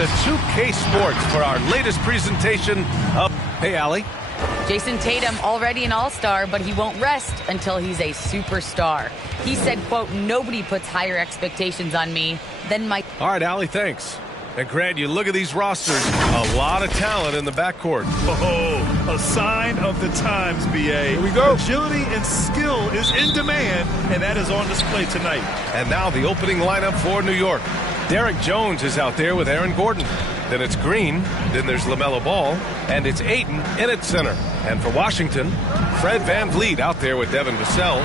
to 2K Sports for our latest presentation of... Hey, Allie. Jason Tatum, already an all-star, but he won't rest until he's a superstar. He said, quote, "Nobody puts higher expectations on me than my..." All right, Allie, thanks. And Grant, you look at these rosters, a lot of talent in the backcourt. Oh, a sign of the times, B.A. Here we go. Agility and skill is in demand, and that is on display tonight. And now the opening lineup for New York. Derek Jones is out there with Aaron Gordon. Then it's Green, then there's LaMelo Ball, and it's Ayton in at center. And for Washington, Fred VanVleet out there with Devin Vassell.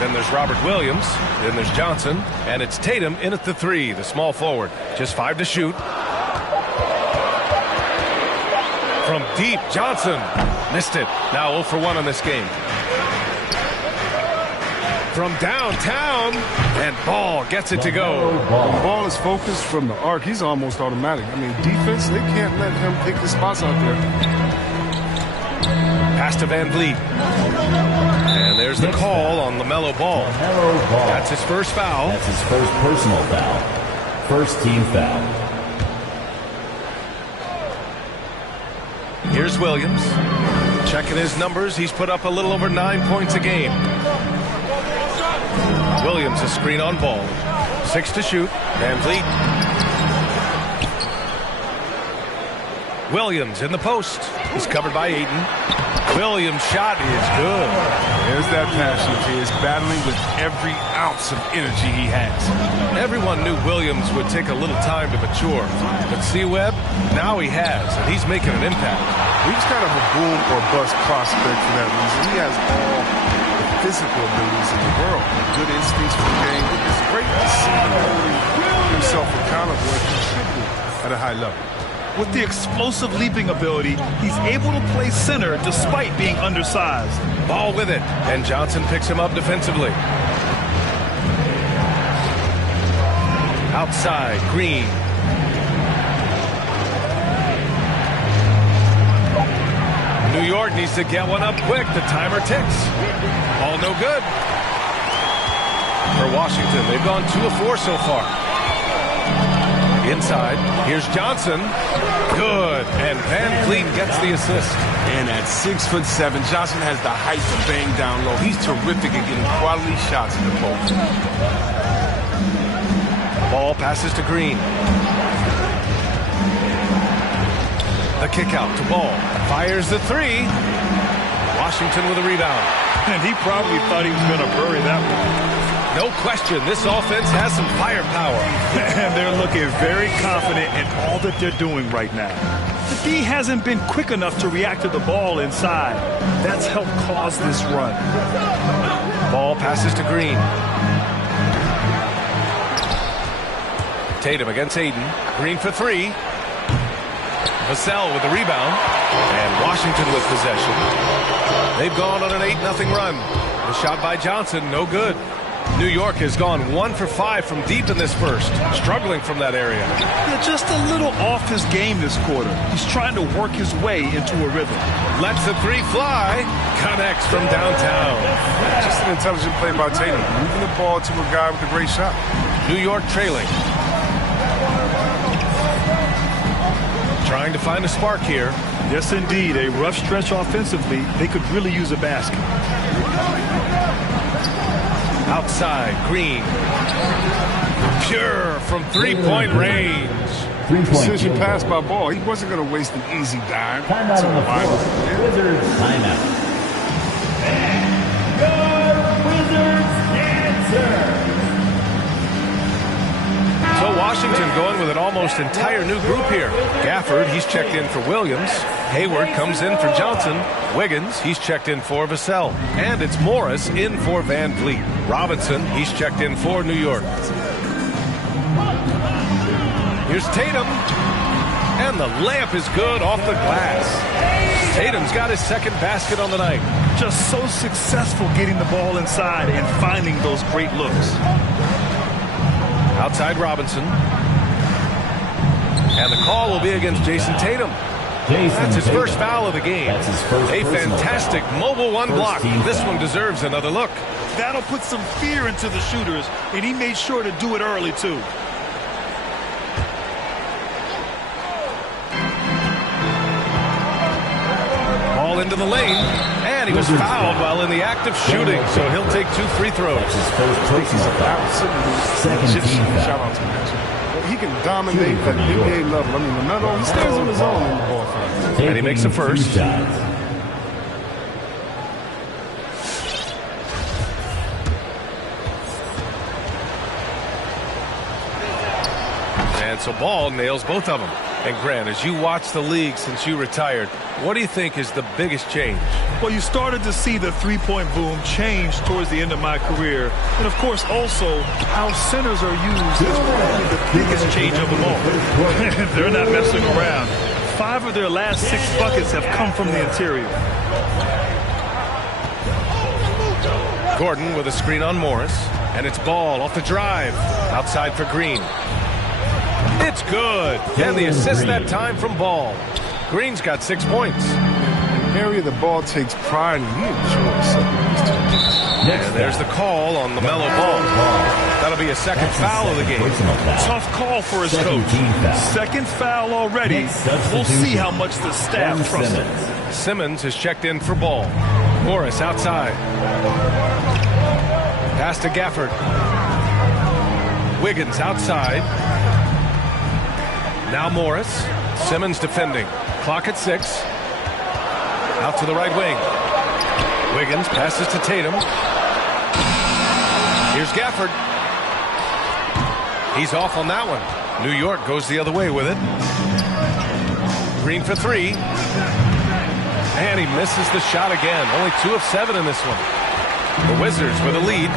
Then there's Robert Williams, then there's Johnson, and it's Tatum in at the 3, the small forward. Just 5 to shoot. From deep, Johnson missed it. Now 0 for 1 on this game. From downtown, and Ball gets it to go. When Ball is focused from the arc, he's almost automatic. I mean, defense, they can't let him pick the spots out there. Pass to VanVleet. And there's the call on LaMelo Ball. That's his first foul. That's his first personal foul. First team foul. Here's Williams. Checking his numbers. He's put up a little over 9 points a game. Williams a screen on Ball. 6 to shoot. VanVleet. Williams in the post. He's covered by Ayton. Williams' shot is good. There's that passion. He is battling with every ounce of energy he has. Everyone knew Williams would take a little time to mature. But C-Web, now he has, and he's making an impact. He was kind of a boom or bust prospect for that reason. He has all the physical abilities in the world. Good instincts for the game. It's great to see him holding himself accountable and contributing at a high level. With the explosive leaping ability, he's able to play center despite being undersized. Ball with it, and Johnson picks him up defensively. Outside, Green. New York needs to get one up quick. The timer ticks. All no good. For Washington, they've gone 2 of 4 so far. Inside, here's Johnson. Good, and VanVleet gets the assist. And at 6'7", Johnson has the height to bang down low. He's terrific at getting quality shots in the post. Ball passes to Green. The kick out to Ball. Fires the 3. Washington with a rebound. And he probably thought he was going to bury that one. No question, this offense has some firepower. And they're looking very confident in all that they're doing right now. The D hasn't been quick enough to react to the ball inside. That's helped cause this run. Ball passes to Green. Tatum against Ayton. Green for 3. Vassell with the rebound. And Washington with possession. They've gone on an 8-0 run. The shot by Johnson, no good. New York has gone 1 for 5 from deep in this first, struggling from that area. They're just a little off his game this quarter. He's trying to work his way into a rhythm. Lets the 3 fly, connects from downtown. Just an intelligent play by Tatum, moving the ball to a guy with a great shot. New York trailing. Trying to find a spark here. Yes, indeed. A rough stretch offensively. They could really use a basket. Outside, Green. Pure from three-point range. Precision pass by Ball. He wasn't going to waste an easy dime. Timeout on the floor. Wizards timeout. And Wizards answer. So Washington going with an almost entire new group here. Gafford, he's checked in for Williams. Hayward comes in for Johnson. Wiggins, he's checked in for Vassell. And it's Morris in for VanVleet. Robinson, he's checked in for New York. Here's Tatum. And the layup is good off the glass. Tatum's got his second basket on the night. Just so successful getting the ball inside and finding those great looks. Outside Robinson. And the call will be against Jason Tatum. That's his first foul of the game. That's his first a fantastic mobile one block. This foul. one deserves another look. That'll put some fear into the shooters, and he made sure to do it early, too. ball into the lane, and he was fouled while in the act of shooting, so he'll take 2 free throws. That's his first personal foul. Second team Shout foul. out to him. He can dominate at the NBA level. I mean, LaMelo, he stays on his own in the ball fight. And he makes the first. Two shots. And so Ball nails both of them. And Grant, as you watch the league since you retired, what do you think is the biggest change? Well, you started to see the three-point boom change towards the end of my career. And, of course, also how centers are used is probably the biggest change of them all. They're not messing around. 5 of their last 6 buckets have come from the interior. Gordon with a screen on Morris. And it's Ball off the drive. Outside for Green. It's good. And the assist that time from Ball. Green's got 6 points. An area the Ball takes pride in. He enjoys something. And there's the call on LaMelo Ball. That'll be a second foul of the game. Tough call for his coach. Second foul already. We'll see how much the staff trusts him. Simmons has checked in for Ball. Morris outside. Pass to Gafford. Wiggins outside. Now Morris. Simmons defending. Clock at 6. Out to the right wing. Wiggins passes to Tatum. Here's Gafford. He's off on that one. New York goes the other way with it. Green for 3. And he misses the shot again. Only 2 of 7 in this one. The Wizards with a lead.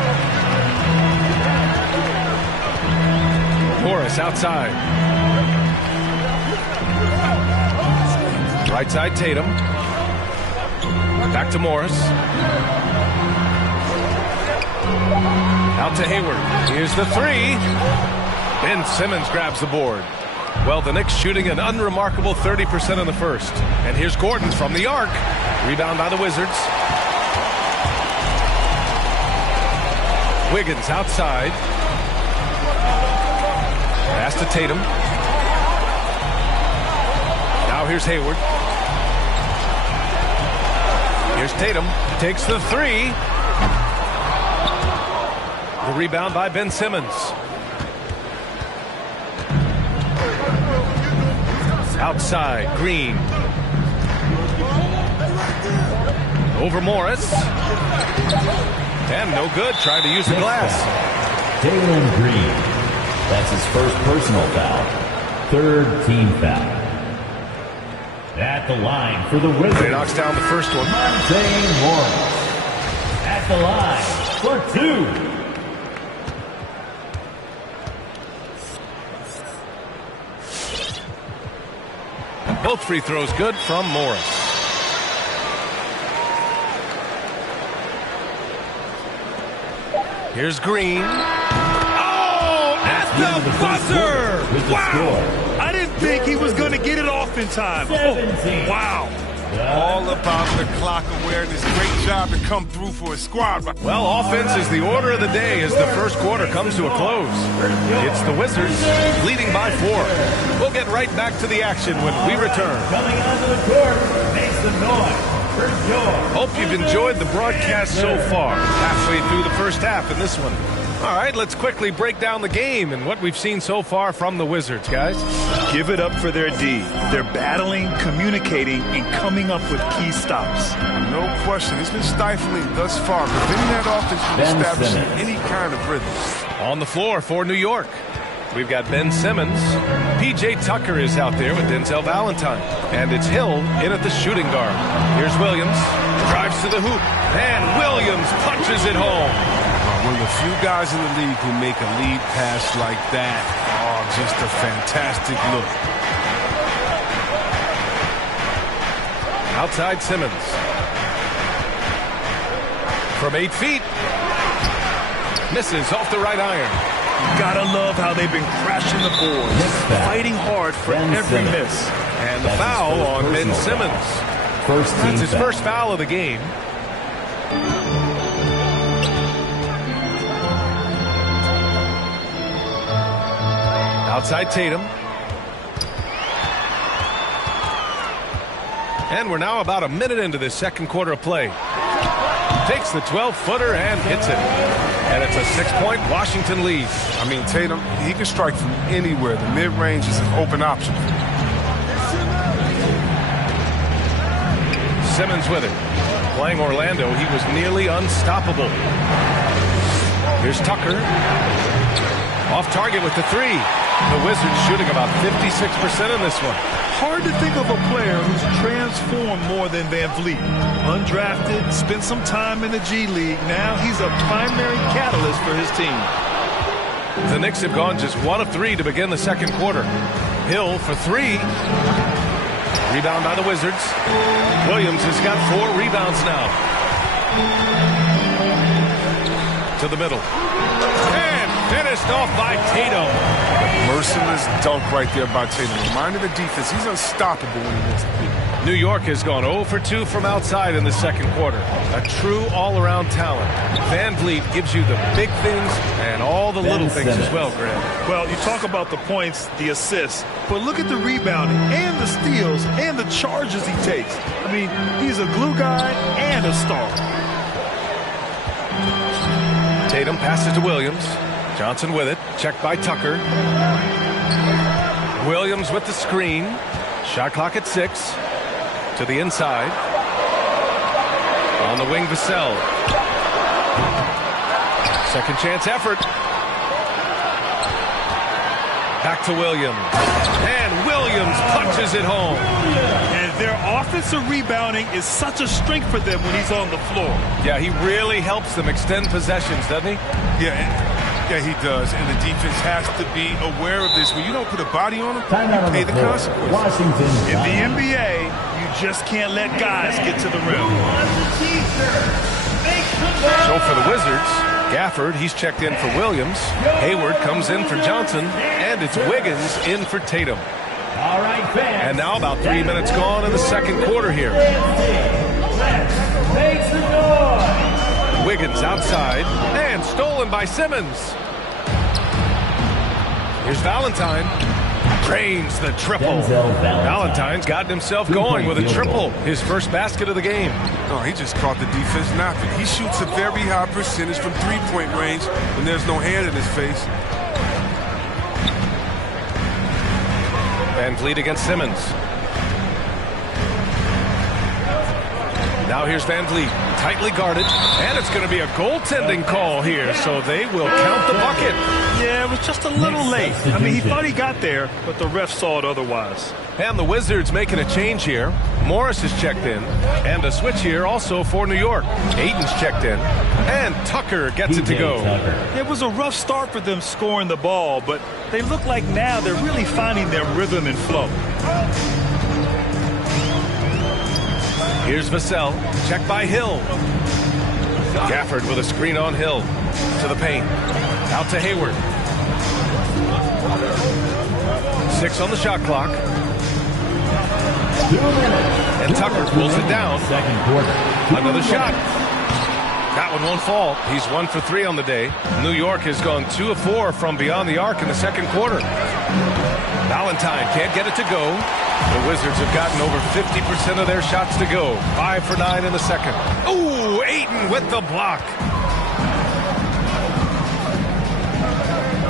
Morris outside. Right side Tatum. Back to Morris. Out to Hayward. Here's the 3. Ben Simmons grabs the board. Well, the Knicks shooting an unremarkable 30% in the first. And here's Gordon from the arc. Rebound by the Wizards. Wiggins outside. Pass to Tatum. Now here's Hayward. Here's Tatum. Takes the 3. The rebound by Ben Simmons. Outside, Green. Over Morris. And no good. Trying to use the glass. Jalen Green. That's his first personal foul. 3rd team foul. At the line for the Wizards. He knocks down the first one. Monte Morris. At the line for 2. Both free throws good from Morris. Here's Green. Oh, at the buzzer! Wow! I didn't think he was going to get it off in time. Oh, wow. All about the clock awareness. Great job to come through for his squad. Well, offense is the order of the day as the first quarter comes to a close. It's the Wizards leading by 4. We'll get right back to the action when we return. Coming onto the court, makes the noise. Hope you've enjoyed the broadcast so far. Halfway through the first half in this one. All right, let's quickly break down the game and what we've seen so far from the Wizards, guys. Give it up for their D. They're battling, communicating, and coming up with key stops. No question. It's been stifling thus far. Preventing that offense from establishing any kind of rhythm. On the floor for New York, we've got Ben Simmons. P.J. Tucker is out there with Denzel Valentine. And it's Hill in at the shooting guard. Here's Williams. Drives to the hoop. And Williams punches it home. One of the few guys in the league who make a lead pass like that. Oh, just a fantastic look. Outside Simmons. From 8 feet. Misses off the right iron. Gotta love how they've been crashing the boards. Fighting hard for every miss. And the foul on Ben Simmons. That's his first foul of the game. Outside Tatum. And we're now about a minute into this second quarter of play. Takes the 12-footer and hits it. And it's a 6-point Washington lead. I mean, Tatum, he can strike from anywhere. The mid-range is an open option. Simmons with it. Playing Orlando, he was nearly unstoppable. Here's Tucker. Off target with the three. The Wizards shooting about 56% in this one. Hard to think of a player who's transformed more than Van Vliet. Undrafted, spent some time in the G League. Now he's a primary catalyst for his team. The Knicks have gone just 1 of 3 to begin the second quarter. Hill for 3. Rebound by the Wizards. Williams has got 4 rebounds now. To the middle. And finished off by Tatum. Merciless dunk right there by Tatum. Reminding the defense, he's unstoppable when he wants to be. New York has gone 0 for 2 from outside in the second quarter. A true all-around talent. Van Vliet gives you the big things and all the little things as well, Grant. Well, you talk about the points, the assists, but look at the rebounding and the steals and the charges he takes. I mean, he's a glue guy and a star. Tatum passes to Williams. Johnson with it. Checked by Tucker. Williams with the screen. Shot clock at 6. To the inside. On the wing, Vassell. Second chance effort. Back to Williams. And Williams punches it home. And their offensive rebounding is such a strength for them when he's on the floor. Yeah, he really helps them extend possessions, doesn't he? Yeah, he does. And the defense has to be aware of this. When you don't put a body on him, you pay the consequences. Washington. In the NBA, you just can't let guys get to the rim. So for the Wizards, Gafford, he's checked in for Williams. Hayward comes in for Johnson. And it's Wiggins in for Tatum. All right, fans. And now about 3 minutes gone in the second quarter here. Makes the noise. Wiggins outside and stolen by Simmons. Here's Valentine. Drains the triple. Valentine's gotten himself going with a triple. His first basket of the game. No, he just caught the defense napping. He shoots a very high percentage from three-point range when there's no hand in his face. Van Vliet against Simmons. Now here's Van Vliet, tightly guarded, and it's going to be a goaltending call here, so they will count the bucket. Yeah, it was just a little late. I mean, he thought he got there, but the ref saw it otherwise. And the Wizards making a change here. Morris is checked in, and a switch here also for New York. Aiden's checked in, and Tucker gets it to go. It was a rough start for them scoring the ball, but they look like now they're really finding their rhythm and flow. Here's Vassell, checked by Hill. Gafford with a screen on Hill. To the paint. Out to Hayward. 6 on the shot clock. 2 minutes. And Tucker pulls it down. Second quarter. Another shot. That one won't fall. He's 1 for 3 on the day. New York has gone 2 of 4 from beyond the arc in the second quarter. Valentine can't get it to go. The Wizards have gotten over 50% of their shots to go. 5 for 9 in the second. Ooh, Ayton with the block.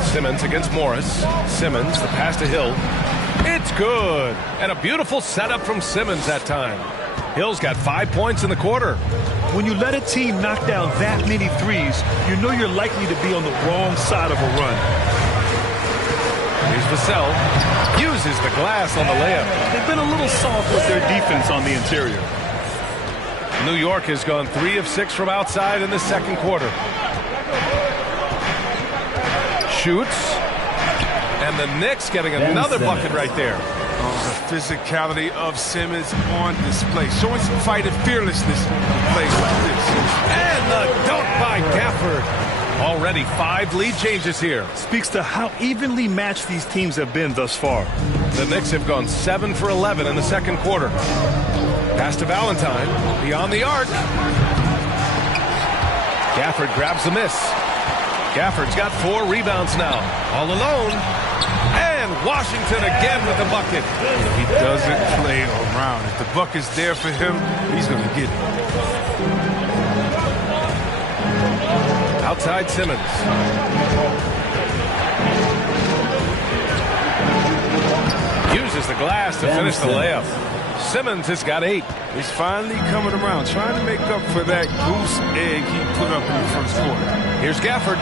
Simmons against Morris. Simmons, the pass to Hill. It's good. And a beautiful setup from Simmons that time. Hill's got 5 points in the quarter. When you let a team knock down that many threes, you know you're likely to be on the wrong side of a run. Here's Vassell. Uses the glass on the layup. They've been a little soft with their defense on the interior. New York has gone 3 of 6 from outside in the second quarter. Shoots. And the Knicks getting another bucket right there. Oh, the physicality of Simmons on display. Showing some fight and fearlessness in plays like this. And the dunk by Gafford. Already 5 lead changes here. Speaks to how evenly matched these teams have been thus far. The Knicks have gone 7 for 11 in the second quarter. Pass to Valentine. Beyond the arc. Gafford grabs the miss. Gafford's got 4 rebounds now. All alone. And Washington again with the bucket. He doesn't play around. If the bucket's there for him, he's going to get it. Outside Simmons. Uses the glass to finish the layup. Simmons has got 8. He's finally coming around, trying to make up for that goose egg he put up in the first quarter. Here's Gafford.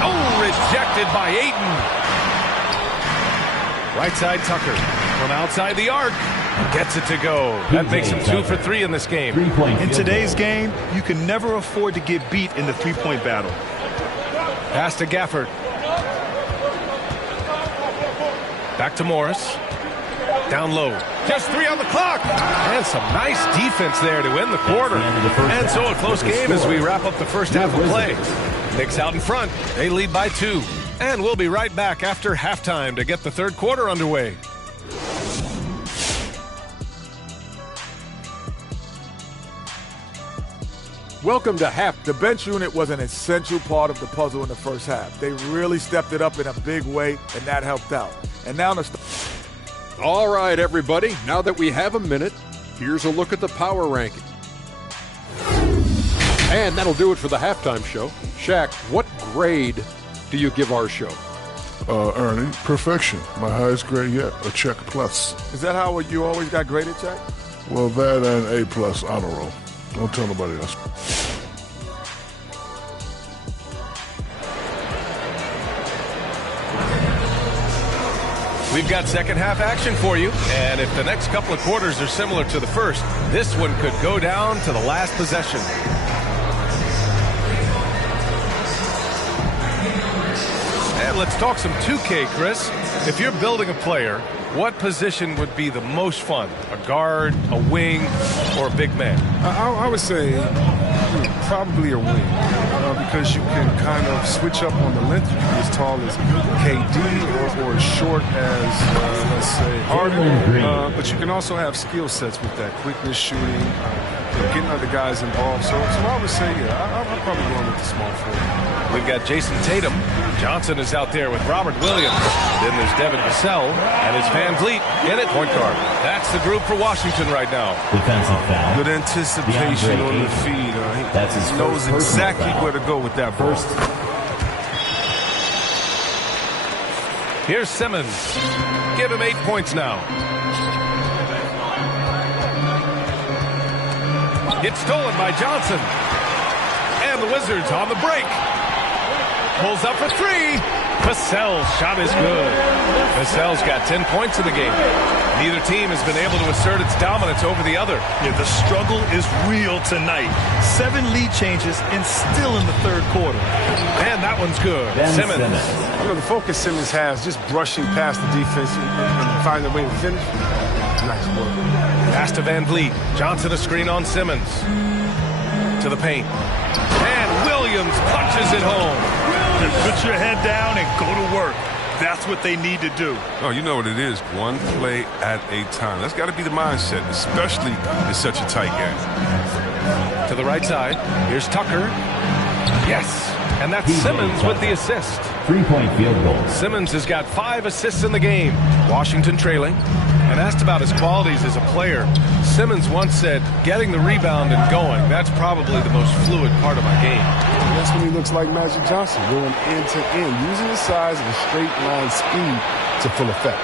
Oh, rejected by Ayton. Right side Tucker. From outside the arc. Gets it to go. That makes him 2 for 3 in this game. In today's game, you can never afford to get beat in the three-point battle. Pass to Gafford. Back to Morris. Down low. Just 3 on the clock. And some nice defense there to end the quarter. And so a close game as we wrap up the first half of play. Knicks out in front. They lead by 2. And we'll be right back after halftime to get the third quarter underway. Welcome to half. The bench unit was an essential part of the puzzle in the first half. They really stepped it up in a big way, and that helped out. And now all right, everybody. Now that we have a minute, here's a look at the power ranking. And that'll do it for the halftime show. Shaq, what grade do you give our show? Ernie, perfection. My highest grade yet, a check plus. Is that how you always got graded, Jack? Well, that and A plus honor roll. Don't tell nobody else. We've got second half action for you, and if the next couple of quarters are similar to the first, this one could go down to the last possession. And let's talk some 2K, Chris. If you're building a player, what position would be the most fun? A guard, a wing, or a big man? I would say probably a wing, because you can kind of switch up on the length. You can be as tall as KD or as short as, let's say, Harden. But you can also have skill sets with that, quickness, shooting, getting other guys involved. So I would say, yeah, I'm probably going with the small forward. We've got Jason Tatum. Johnson is out there with Robert Williams. Then there's Devin Vassell, and it's Van Vliet in at point guard. That's the group for Washington right now. Defensive foul. Good anticipation on the feed. He knows exactly where to go with that ball. Here's Simmons. Give him 8 points now. It's stolen by Johnson. And the Wizards on the break. Pulls up for 3. Vassell's shot is good. Vassell's got 10 points in the game. Neither team has been able to assert its dominance over the other. Yeah, the struggle is real tonight. 7 lead changes and still in the third quarter. And that one's good. Simmons. You know, the focus Simmons has, just brushing past the defense and finding a way to finish. Nice work. Pass to Van Vliet. Johnson a screen on Simmons. To the paint. And Williams punches it home. Put your head down and go to work. That's what they need to do. Oh, you know what it is. One play at a time. That's got to be the mindset, especially in such a tight game. To the right side. Here's Tucker. Yes. And that's Simmons with the assist. 3-point field goal. Simmons has got 5 assists in the game. Washington trailing. And asked about his qualities as a player, Simmons once said, getting the rebound and going, that's probably the most fluid part of my game. That's when he looks like Magic Johnson, going end to end, using his size and straight line speed to full effect.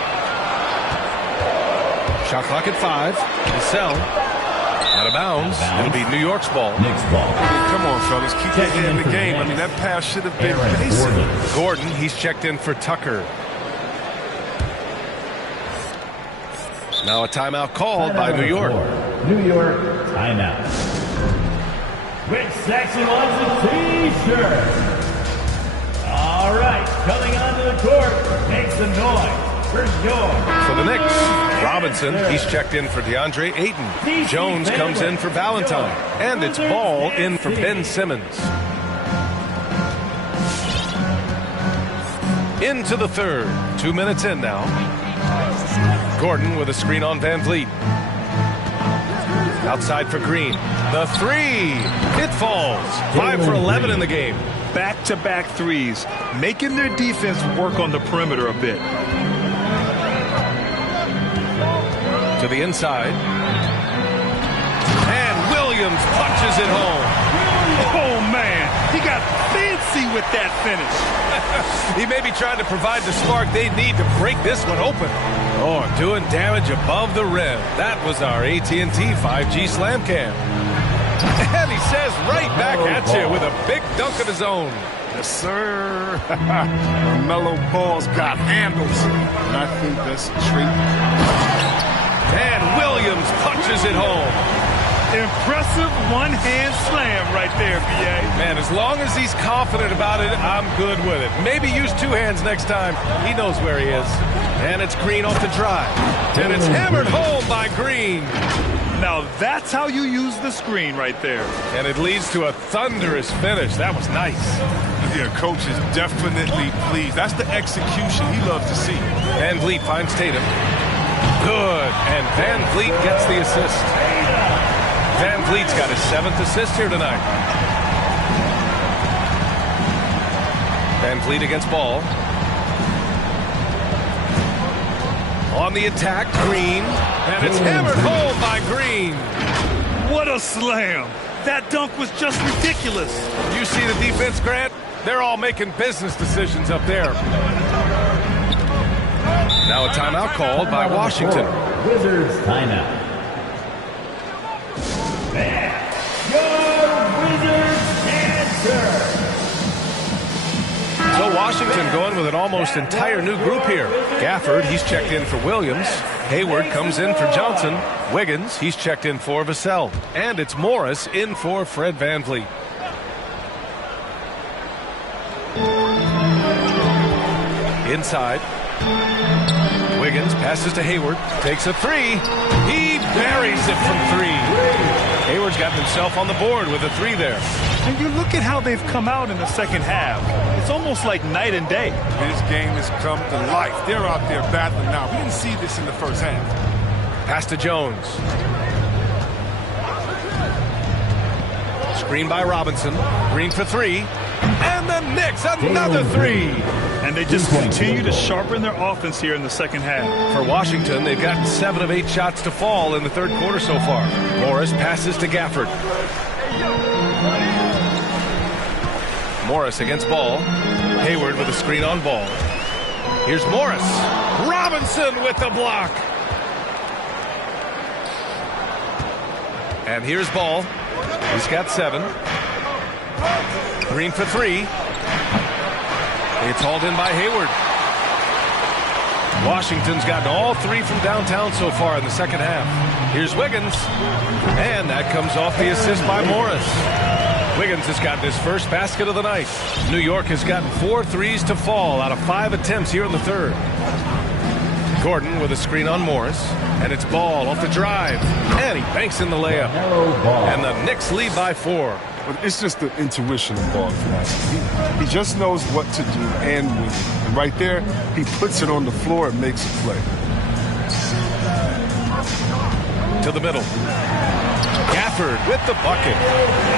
Shot clock at 5. Vassell out of bounds. It'll be New York's ball. Knicks ball. Come on, fellas, keep your head in the game. I mean, that pass should have been basic. Gordon, he's checked in for Tucker. Now a timeout called by New York. New York, timeout. Which section wants a T-shirt? All right, coming onto the court, make some noise for York. For the Knicks, Robinson, he's checked in for DeAndre Ayton. Jones comes in for Valentine. And it's Ball in for Ben Simmons. Into the third. 2 minutes in now. Gordon with a screen on Van Vliet. Outside for Green. The 3. It falls. 5 for 11 in the game. Back-to-back threes, making their defense work on the perimeter a bit. To the inside. And Williams punches it home. Oh, man. He got fancy with that finish. He may be trying to provide the spark they need to break this one open. Oh, doing damage above the rim. That was our AT&T 5G Slam Cam. And he says right back at you with a big dunk of his own. Yes, sir. LaMelo Ball's got handles. And I think that's a treat. And Williams punches it home. Impressive one-hand slam right there, B.A. Man, as long as he's confident about it, I'm good with it. Maybe use two hands next time. He knows where he is. And it's Green off the drive. And it's hammered home by Green. Now that's how you use the screen right there. And it leads to a thunderous finish. That was nice. Yeah, coach is definitely pleased. That's the execution he loves to see. Van Vliet finds Tatum. Good. And Van Vliet gets the assist. Van Vliet's got his 7th assist here tonight. Van Vliet against Ball. On the attack, Green. And it's hammered home by Green. What a slam. That dunk was just ridiculous. You see the defense, Grant? They're all making business decisions up there. Now a timeout called by Washington. Wizards timeout. Your Wizards answer. So Washington going with an almost entire new group here. Gafford, he's checked in for Williams. Hayward comes in for Johnson. Wiggins, he's checked in for Vassell. And it's Morris in for Fred VanVleet. Inside. Wiggins passes to Hayward. Takes a three. He buries it from three. Hayward's gotten himself on the board with a three there. And you look at how they've come out in the second half. It's almost like night and day. This game has come to life. They're out there battling now. We didn't see this in the first half. Pass to Jones. Screen by Robinson. Green for three. And the Knicks, another three. And they just continue to sharpen their offense here in the second half. For Washington, they've gotten 7 of 8 shots to fall in the third quarter so far. Morris passes to Gafford. Morris against Ball. Hayward with a screen on Ball. Here's Morris. Robinson with the block. And here's Ball. He's got 7. Green for 3. It's hauled in by Hayward. Washington's gotten all 3 from downtown so far in the second half. Here's Wiggins. And that comes off the assist by Morris. Wiggins has gotten his first basket of the night. New York has gotten 4 threes to fall out of 5 attempts here in the third. Gordon with a screen on Morris. And it's Ball off the drive. And he banks in the layup. And the Knicks lead by 4. But it's just the intuition of Ball. He just knows what to do and when. And right there, he puts it on the floor and makes a play. To the middle. Gafford with the bucket.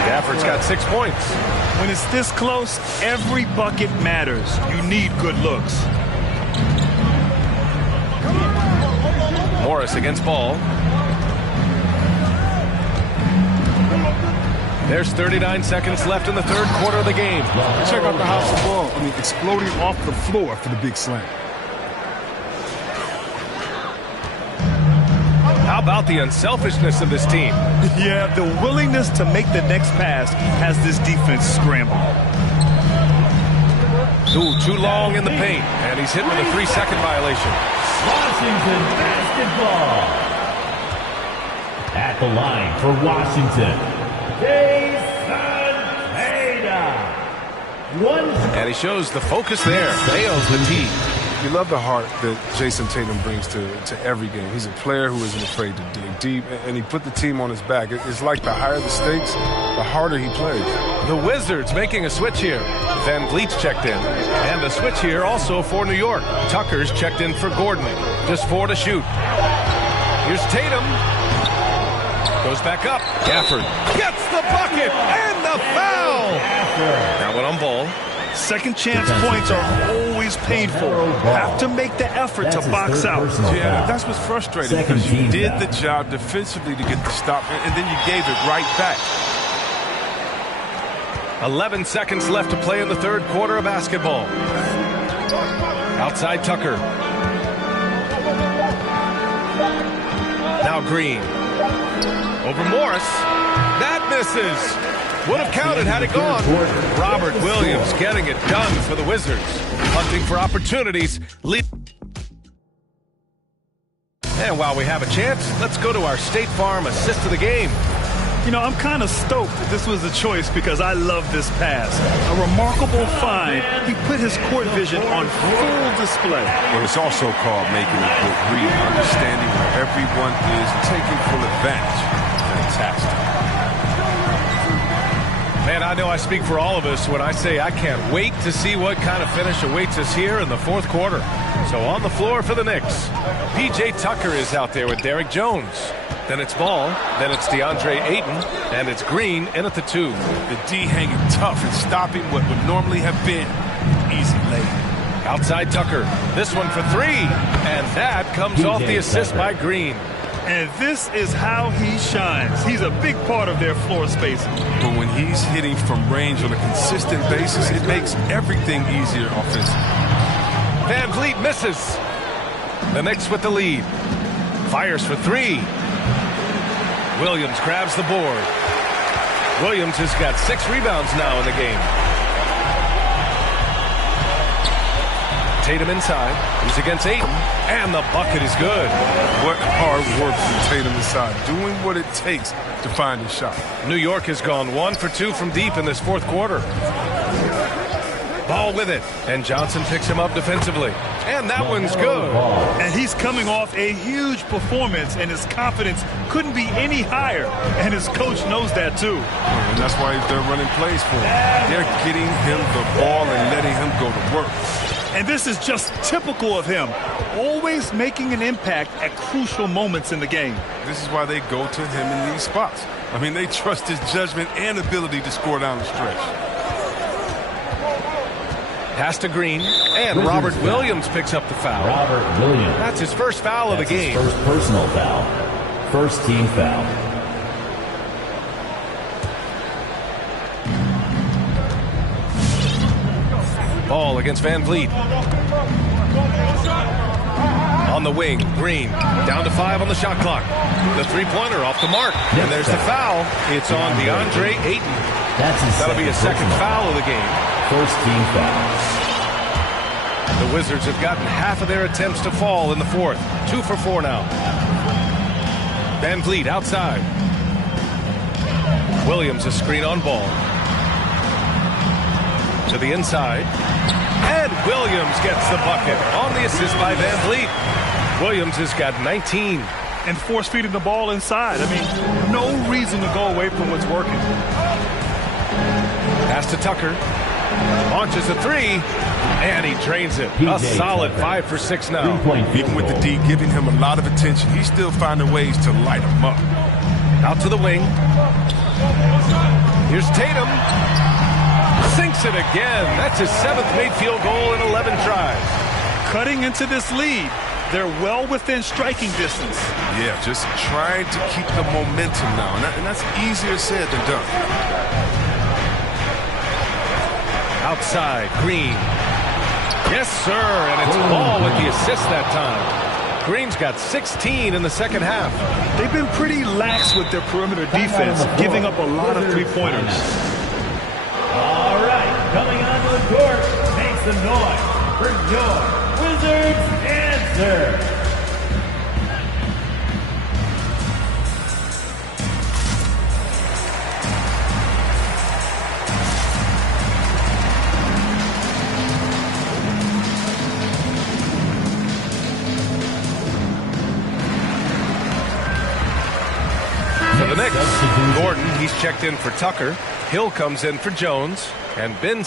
Gafford's got 6 points. When it's this close, every bucket matters. You need good looks. Morris against Ball. There's 39 seconds left in the third quarter of the game. Check out the house of Ball. I mean, exploding off the floor for the big slam. How about the unselfishness of this team? Yeah, the willingness to make the next pass has this defense scrambled. Ooh, too long in the paint. And he's hit with a 3-second violation. Washington basketball. At the line for Washington, and he shows the focus there. Nails the tee. You love the heart that Jason Tatum brings to every game. He's a player who isn't afraid to dig deep, and he put the team on his back. It's like the higher the stakes, the harder he plays. The Wizards making a switch here. Van Vliet's checked in. And a switch here also for New York. Tucker's checked in for Gordon. Just 4 to shoot. Here's Tatum. Goes back up. Gafford gets the bucket and the foul. Now one on Ball. Second chance points are always painful. Have to make the effort to box out. Yeah, that's what's frustrating because you did the job defensively to get the stop, and then you gave it right back. 11 seconds left to play in the third quarter of basketball. Outside Tucker. Now Green. Over Morris. That misses. Would have counted had it gone. Robert Williams getting it done for the Wizards. Hunting for opportunities. And while we have a chance, let's go to our State Farm assist of the game. You know, I'm kind of stoked that this was a choice because I love this pass. A remarkable find. He put his court vision on full display. But it's also called making a good read, understanding where everyone is, taking full advantage. Fantastic. Man, I know I speak for all of us when I say I can't wait to see what kind of finish awaits us here in the fourth quarter. So on the floor for the Knicks, P.J. Tucker is out there with Derek Jones. Then it's Ball, then it's DeAndre Ayton, and it's Green in at the 2. The D hanging tough and stopping what would normally have been easy lay. Outside Tucker, this one for 3, and that comes off the assist by Green. And this is how he shines. He's a big part of their floor spacing. But when he's hitting from range on a consistent basis, it makes everything easier offensively. Van Vliet misses. The Knicks with the lead. Fires for 3. Williams grabs the board. Williams has got 6 rebounds now in the game. Tatum inside. He's against Ayton. And the bucket is good. What hard work from Tatum inside. Doing what it takes to find his shot. New York has gone 1 for 2 from deep in this fourth quarter. Ball with it. And Johnson picks him up defensively. And that one's good. And he's coming off a huge performance, and his confidence couldn't be any higher. And his coach knows that, too. And that's why they're running plays for him. They're getting him the ball and letting him go to work. And this is just typical of him. Always making an impact at crucial moments in the game. This is why they go to him in these spots. I mean, they trust his judgment and ability to score down the stretch. Pass to Green, and Robert Williams picks up the foul. Robert Williams. That's his first foul of the game. First personal foul. First team foul. Ball against Van Vliet. On the wing, Green. Down to 5 on the shot clock. The three-pointer off the mark. And there's the foul. It's on DeAndre Ayton. That'll be a second foul of the game. First team foul. The Wizards have gotten half of their attempts to fall in the fourth. 2 for 4 now. Van Vliet outside. Williams a screen on Ball. To the inside. And Williams gets the bucket on the assist by Van Vliet. Williams has got 19. And force feeding the ball inside. I mean, no reason to go away from what's working. Pass to Tucker. Launches a 3. And he drains it. A solid 5 for 6 now. Even with the D giving him a lot of attention, he's still finding ways to light him up. Out to the wing. Here's Tatum. Sinks it again. That's his 7th made field goal in 11 tries. Cutting into this lead. They're well within striking distance. Yeah, just trying to keep the momentum now. And that's easier said than done. Outside, Green. Yes, sir, and it's Ball with the assist that time. Green's got 16 in the second half. They've been pretty lax with their perimeter defense, giving up a lot of three-pointers. All right, coming onto the court, make some noise for your Wizards answer. For the Knicks, Gordon, he's checked in for Tucker. Hill comes in for Jones. And Ben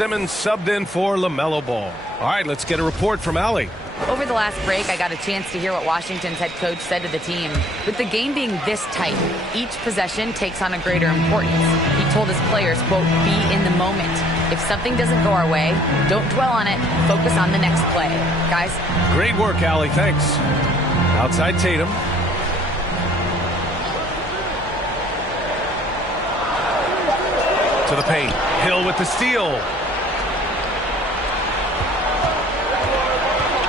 Simmons subbed in for LaMelo Ball. All right, let's get a report from Allie. Over the last break, I got a chance to hear what Washington's head coach said to the team. With the game being this tight, each possession takes on a greater importance. He told his players, quote, be in the moment. If something doesn't go our way, don't dwell on it. Focus on the next play. Guys? Great work, Allie. Thanks. Outside Tatum. To the paint. Hill with the steal.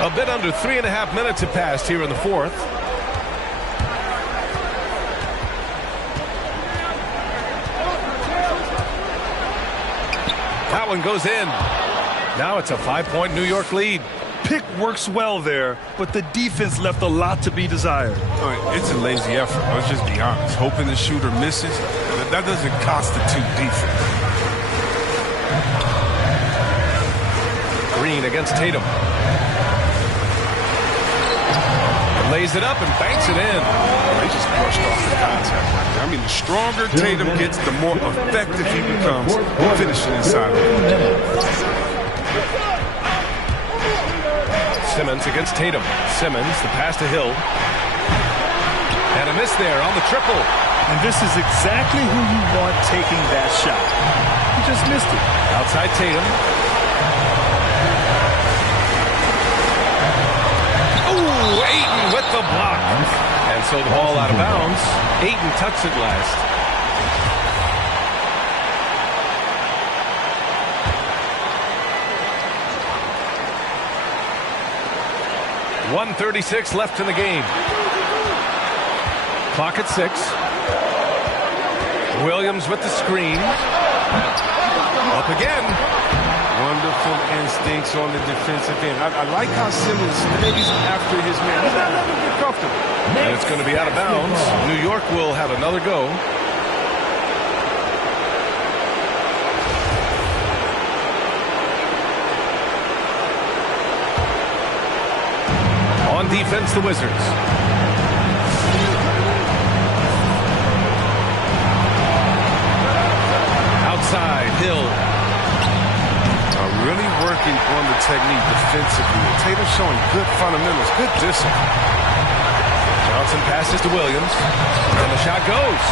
A bit under 3.5 minutes have passed here in the fourth. That one goes in. Now it's a 5-point New York lead. Pick works well there, but the defense left a lot to be desired. It's a lazy effort. Let's just be honest. Hoping the shooter misses, that doesn't constitute defense. Green against Tatum. Lays it up and banks it in. They just brushed off the contact right there. I mean, the stronger Tatum gets, the more effective he becomes finishing inside of it. Simmons against Tatum. Simmons, the pass to Hill. And a miss there on the triple. And this is exactly who you want taking that shot. He just missed it. Outside Tatum. Ooh, Ayton with the block. And so the ball out of bounds. Ayton touched it last. .136 left in the game. Clock at 6. Williams with the screen. Up again. Wonderful instincts on the defensive end. I like how Simmons, he's after his man. He's not letting him get comfortable. And it's going to be out of bounds. New York will have another go. On defense, the Wizards. Outside, Hill. Really working on the technique defensively. Tatum showing good fundamentals, good discipline. Johnson passes to Williams. And the shot goes.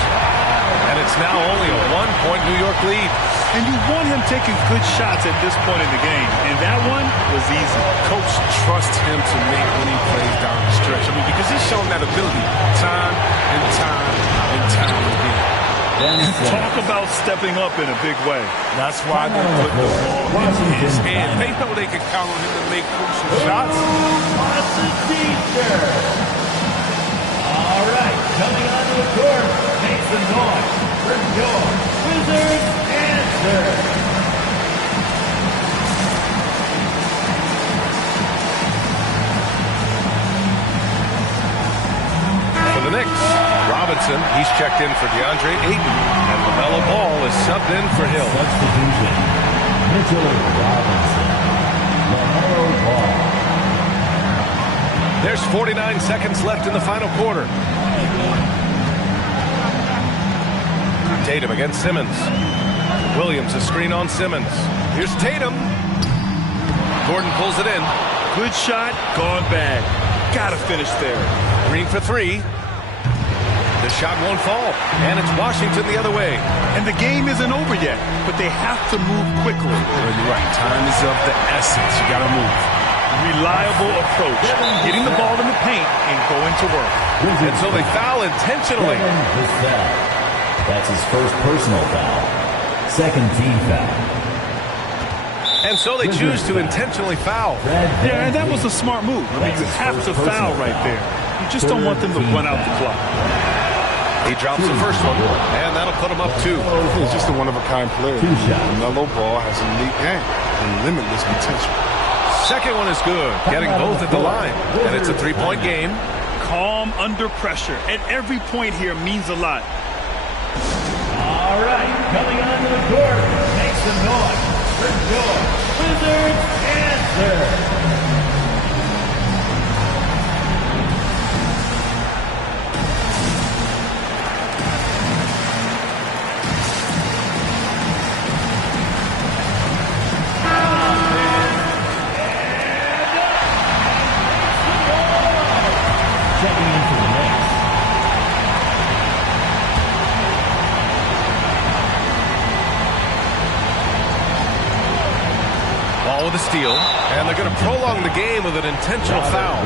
And it's now only a 1-point New York lead. And you want him taking good shots at this point in the game. And that one was easy. Coach trusts him to make when he plays down the stretch. I mean, because he's shown that ability time and time and time again. Talk about stepping up in a big way. That's why they put the ball in his hand. They know they can count on him to make crucial shots. All right, coming onto the court, make some noise for your Wizards answer. For the Knicks, Robinson, he's checked in for DeAndre Ayton. And LaMelo Ball is subbed in for Hill. Substitution, Mitchell Robinson, LaMelo Ball. There's 49 seconds left in the final quarter. Tatum against Simmons. Williams, a screen on Simmons. Here's Tatum. Gordon pulls it in. Good shot, gone bad. Gotta finish there. Green for 3. The shot won't fall, and it's Washington the other way. And the game isn't over yet, but they have to move quickly. Well, you're right. Time is of the essence. You got to move. Reliable approach. Getting the ball in the paint and going to work. And so they foul intentionally. That's his first personal foul. Second team foul. And so they choose to intentionally foul. Yeah, and that was a smart move. I mean, you have to foul right there. You just don't want them to run out the clock. He drops the first one, and that'll put him up 2. He's just a one-of-a-kind player. LaMelo Ball has a unique game and limitless potential. Second one is good, getting both at the line. And it's a 3-point game. Calm under pressure. And every point here means a lot. All right, coming onto the court, make some noise for your Wizards answer. Ball with a steal, and they're going to prolong the game with an intentional foul.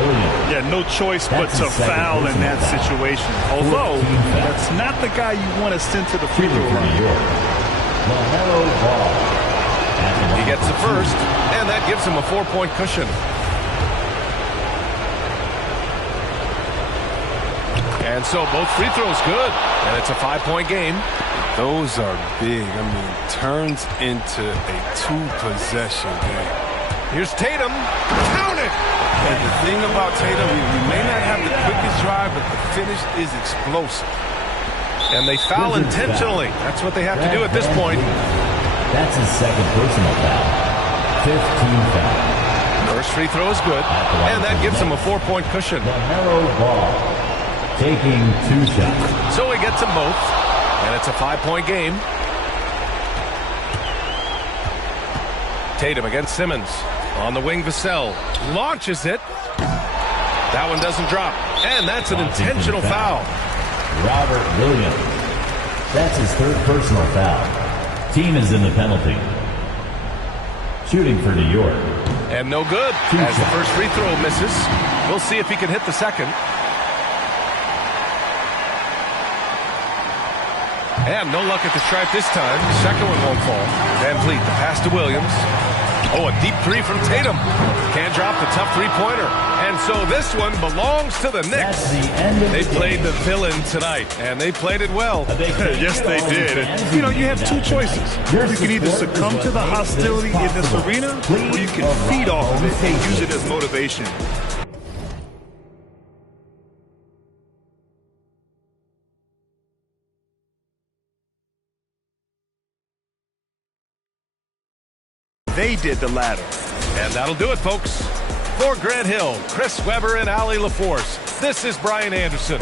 Yeah, no choice but to foul in that situation. Although, that's not the guy you want to send to the free throw line. He gets the first, and that gives him a 4-point cushion. And so both free throws good, and it's a 5-point game. Those are big. I mean, turns into a 2-possession game. Here's Tatum. Count it! And the thing about Tatum, we may not have the quickest drive, but the finish is explosive. And they foul intentionally. That's what they have to do at this point. That's his second personal foul. 15 foul. First free throw is good, and that gives him a 4-point cushion. Ball. Taking 2 shots. So he gets them both, and it's a 5-point game. Tatum against Simmons. On the wing, Vassell launches it. That one doesn't drop, and that's an intentional foul. Robert Williams. That's his third personal foul. Team is in the penalty. Shooting for New York. And no good, as the first free throw misses. We'll see if he can hit the second. And no luck at the stripe this time. Second one won't fall. Van Vliet, the pass to Williams. Oh, a deep three from Tatum. Can't drop the tough three-pointer. And so this one belongs to the Knicks. They played the villain tonight, and they played it well. Yes, they did. You know, you have two choices. You can either succumb to the hostility in this arena, or you can feed off of it and use it as motivation. They did the latter. And that'll do it, folks. For Grant Hill, Chris Webber, and Allie LaForce, this is Brian Anderson.